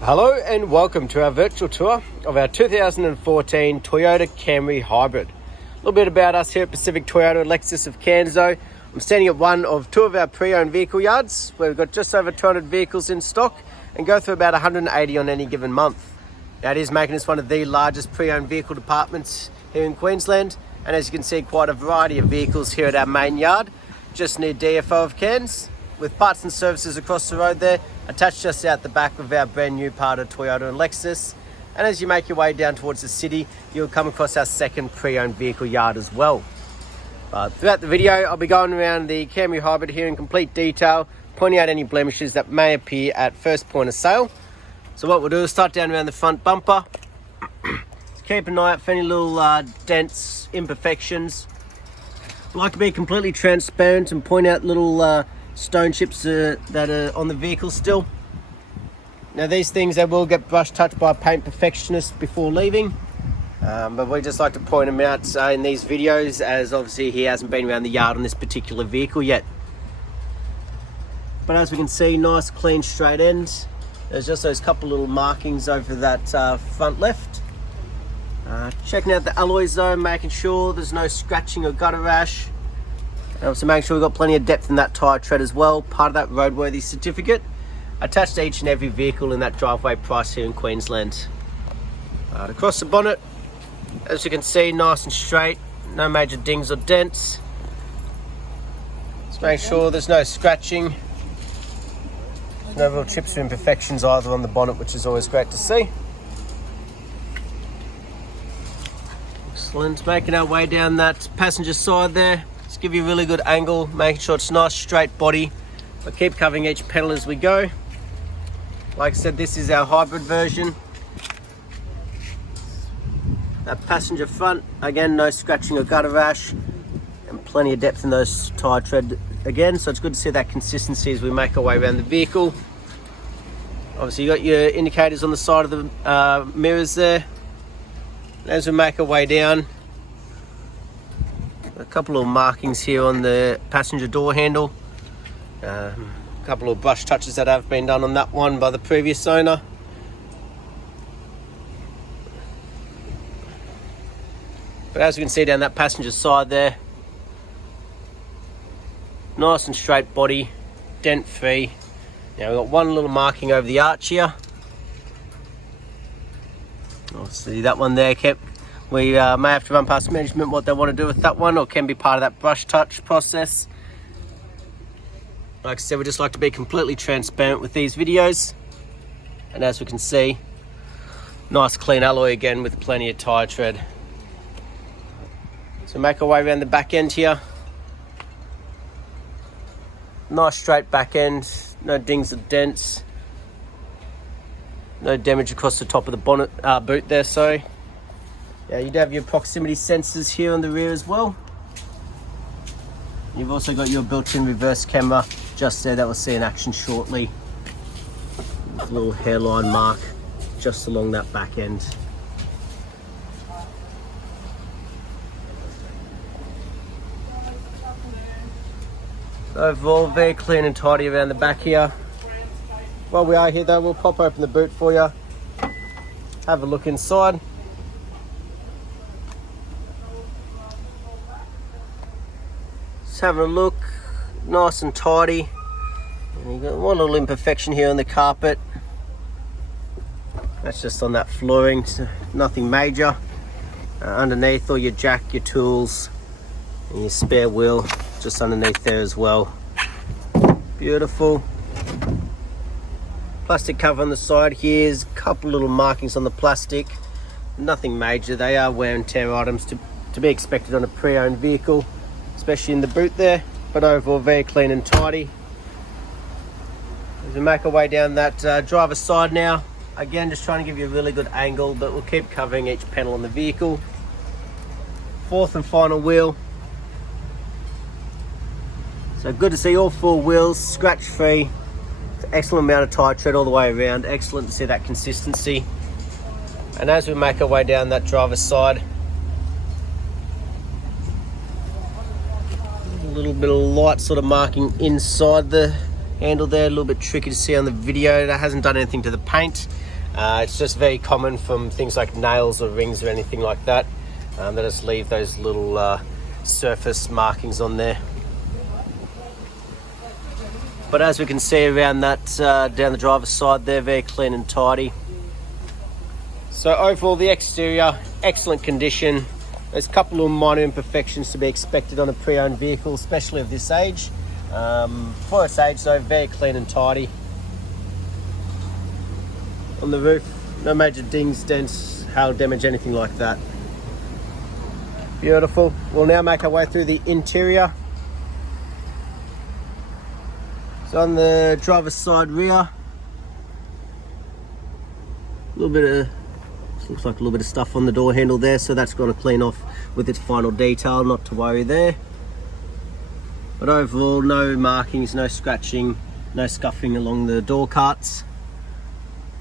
Hello and welcome to our virtual tour of our 2014 Toyota Camry Hybrid. A little bit about us here at Pacific Toyota Lexus of Cairns. I'm standing at one of two of our pre-owned vehicle yards where we've got just over 200 vehicles in stock and go through about 180 on any given month. That is making us one of the largest pre-owned vehicle departments here in Queensland, and as you can see, quite a variety of vehicles here at our main yard just near DFO of Cairns, with parts and services across the road there, attached just out the back of our brand new part of Toyota and Lexus. And as you make your way down towards the city, you'll come across our second pre-owned vehicle yard as well. But throughout the video, I'll be going around the Camry Hybrid here in complete detail, pointing out any blemishes that may appear at first point of sale. So what we'll do is start down around the front bumper. Keep an eye out for any little dents, imperfections. I like to be completely transparent and point out little stone chips that are on the vehicle still. Now these things, they will get brush touched by a paint perfectionist before leaving, but we just like to point them out in these videos, as obviously he hasn't been around the yard on this particular vehicle yet. But as we can see, nice clean straight ends. There's just those couple little markings over that front left. Checking out the alloys though, making sure there's no scratching or gutter rash. And also make sure we've got plenty of depth in that tyre tread as well, part of that roadworthy certificate, attached to each and every vehicle in that driveway price here in Queensland. Across the bonnet, as you can see, nice and straight, no major dings or dents. Let's make sure there's no scratching, no real chips or imperfections either on the bonnet, which is always great to see. Excellent. Making our way down that passenger side there. Just give you a really good angle, making sure it's nice straight body, but keep covering each panel as we go. Like I said, this is our hybrid version. That passenger front, again, no scratching or gutter rash, and plenty of depth in those tyre tread again, so it's good to see that consistency as we make our way around the vehicle. Obviously you got your indicators on the side of the mirrors there. And as we make our way down, a couple of markings here on the passenger door handle. A couple of brush touches that have been done on that one by the previous owner. But as you can see down that passenger side there, nice and straight body, dent free. Now we've got one little marking over the arch here. Obviously that one there kept. We may have to run past management what they want to do with that one, or can be part of that brush touch process. Like I said, we just like to be completely transparent with these videos. And as we can see, nice clean alloy again with plenty of tyre tread. So make our way around the back end here. Nice straight back end, no dings or dents. No damage across the top of the bonnet, boot there, sorry. Yeah, you do have your proximity sensors here on the rear as well. You've also got your built-in reverse camera just there that we'll see in action shortly. There's a little hairline mark just along that back end. Overall, very clean and tidy around the back here. While we are here though, we'll pop open the boot for you. Have a look inside. Just having a look, nice and tidy. And you've got one little imperfection here on the carpet. That's just on that flooring, so nothing major. Underneath, all your jack, your tools, and your spare wheel just underneath there as well. Beautiful. Plastic cover on the side here. There's a couple little markings on the plastic. Nothing major. They are wear and tear items to be expected on a pre-owned vehicle, especially in the boot there, but overall very clean and tidy. As we make our way down that driver's side now, again just trying to give you a really good angle, but we'll keep covering each panel on the vehicle. Fourth and final wheel. So good to see all four wheels scratch free. Excellent amount of tyre tread all the way around. Excellent to see that consistency. And as we make our way down that driver's side, a little bit of light sort of marking inside the handle there, a little bit tricky to see on the video. That hasn't done anything to the paint. It's just very common from things like nails or rings or anything like that. They just leave those little surface markings on there. But as we can see around that down the driver's side there, very clean and tidy. So overall, the exterior, excellent condition. There's a couple of minor imperfections to be expected on a pre-owned vehicle, especially of this age. For its age though, very clean and tidy. On the roof, no major dings, dents, hail damage, anything like that. Beautiful. We'll now make our way through the interior. So on the driver's side rear, a little bit of, looks like a little bit of stuff on the door handle there, so that's going to clean off with its final detail, not to worry there. But overall, no markings, no scratching, no scuffing along the door carts.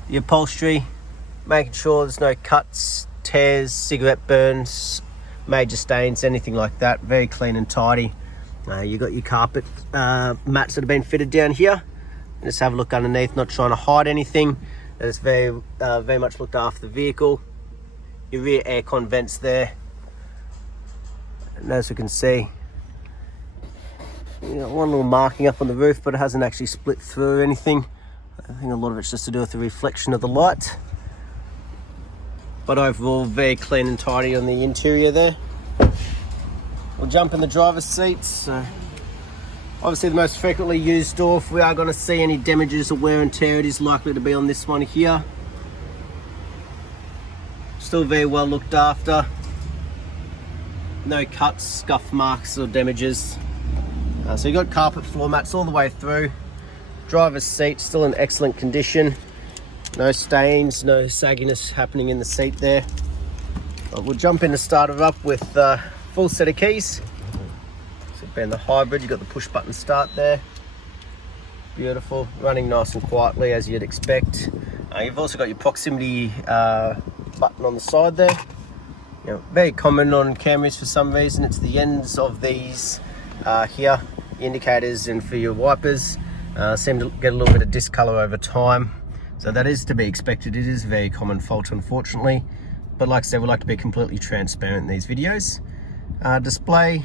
The upholstery, making sure there's no cuts, tears, cigarette burns, major stains, anything like that. Very clean and tidy. You got your carpet mats that have been fitted down here. Just have a look underneath, not trying to hide anything. It's very much looked after the vehicle. Your rear aircon vents there. And as we can see, you got one little marking up on the roof, but it hasn't actually split through or anything. I think a lot of it's just to do with the reflection of the light. But overall, very clean and tidy on the interior there. We'll jump in the driver's seat. So obviously the most frequently used door. If we are going to see any damages or wear and tear, it is likely to be on this one here. Still very well looked after. No cuts, scuff marks or damages. So you've got carpet floor mats all the way through. Driver's seat still in excellent condition. No stains, no sagginess happening in the seat there. But we'll jump in to start it up with full set of keys. So being the hybrid, you've got the push button start there. Beautiful, running nice and quietly as you'd expect. You've also got your proximity button on the side there. You know, very common on Camrys for some reason. It's the ends of these here, indicators, and for your wipers. Seem to get a little bit of discolor over time. So that is to be expected. It is a very common fault, unfortunately. But like I said, we like to be completely transparent in these videos. Display,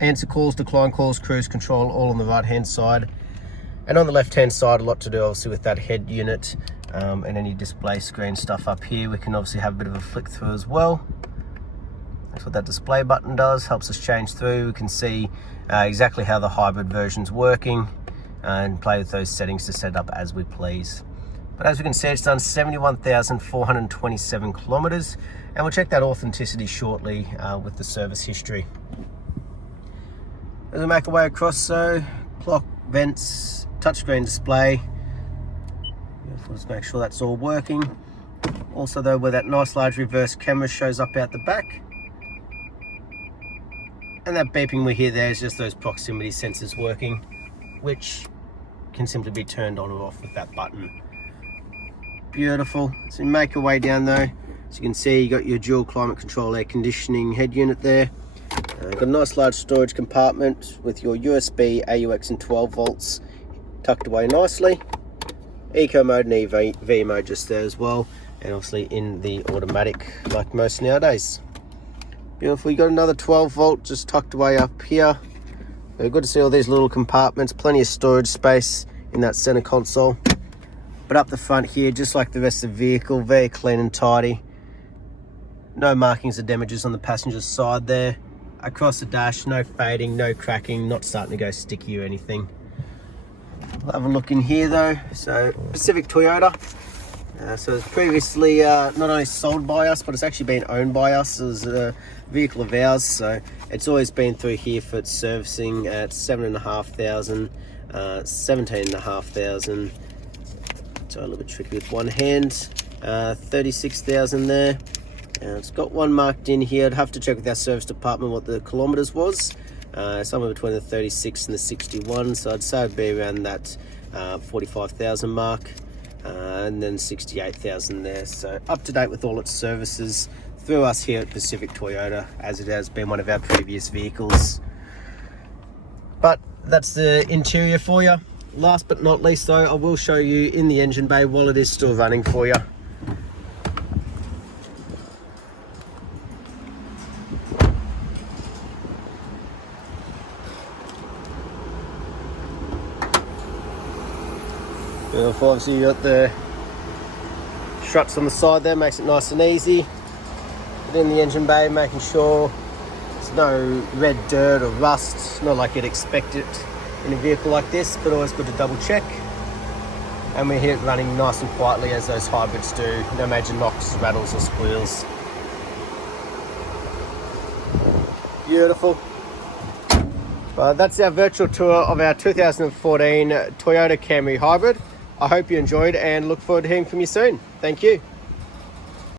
answer calls, decline calls, cruise control, all on the right hand side. And on the left hand side, a lot to do obviously with that head unit and any display screen stuff up here. We can obviously have a bit of a flick through as well. That's what that display button does, helps us change through. We can see exactly how the hybrid version's working and play with those settings to set up as we please. But as we can see, it's done 71,427 kilometers, and we'll check that authenticity shortly with the service history. As we make our way across, so clock, vents, touchscreen display. Let's make sure that's all working. Also though, where that nice large reverse camera shows up out the back. And that beeping we hear there is just those proximity sensors working, which can simply be turned on or off with that button. Beautiful. So you make your way down though. As you can see, you got your dual climate control air conditioning head unit there. Got a nice large storage compartment with your USB, AUX and 12 volts tucked away nicely. Eco mode and EV mode just there as well. And obviously in the automatic like most nowadays. Beautiful. You got another 12 volt just tucked away up here. Very good to see all these little compartments, plenty of storage space in that center console. But up the front here, just like the rest of the vehicle, very clean and tidy. No markings or damages on the passenger's side there. Across the dash, no fading, no cracking, not starting to go sticky or anything. We'll have a look in here though. So Pacific Toyota. So it's previously not only sold by us, but it's actually been owned by us as a vehicle of ours. So it's always been through here for its servicing at 7,500, 17,500. So a little bit tricky with one hand. 36,000 there. It's got one marked in here. I'd have to check with our service department what the kilometers was. Somewhere between the 36 and the 61. So I'd say it'd be around that 45,000 mark. And then 68,000 there. So up to date with all its services through us here at Pacific Toyota, as it has been one of our previous vehicles. But that's the interior for you. Last but not least though, I will show you in the engine bay while it is still running for you. Beautiful, obviously you got the struts on the side there, makes it nice and easy. But in the engine bay, making sure there's no red dirt or rust, not like you'd expect it in a vehicle like this, but always good to double check. And we hear it running nice and quietly as those hybrids do, no major knocks, rattles or squeals. Beautiful. Well, that's our virtual tour of our 2014 Toyota Camry Hybrid. I hope you enjoyed and look forward to hearing from you soon. Thank you.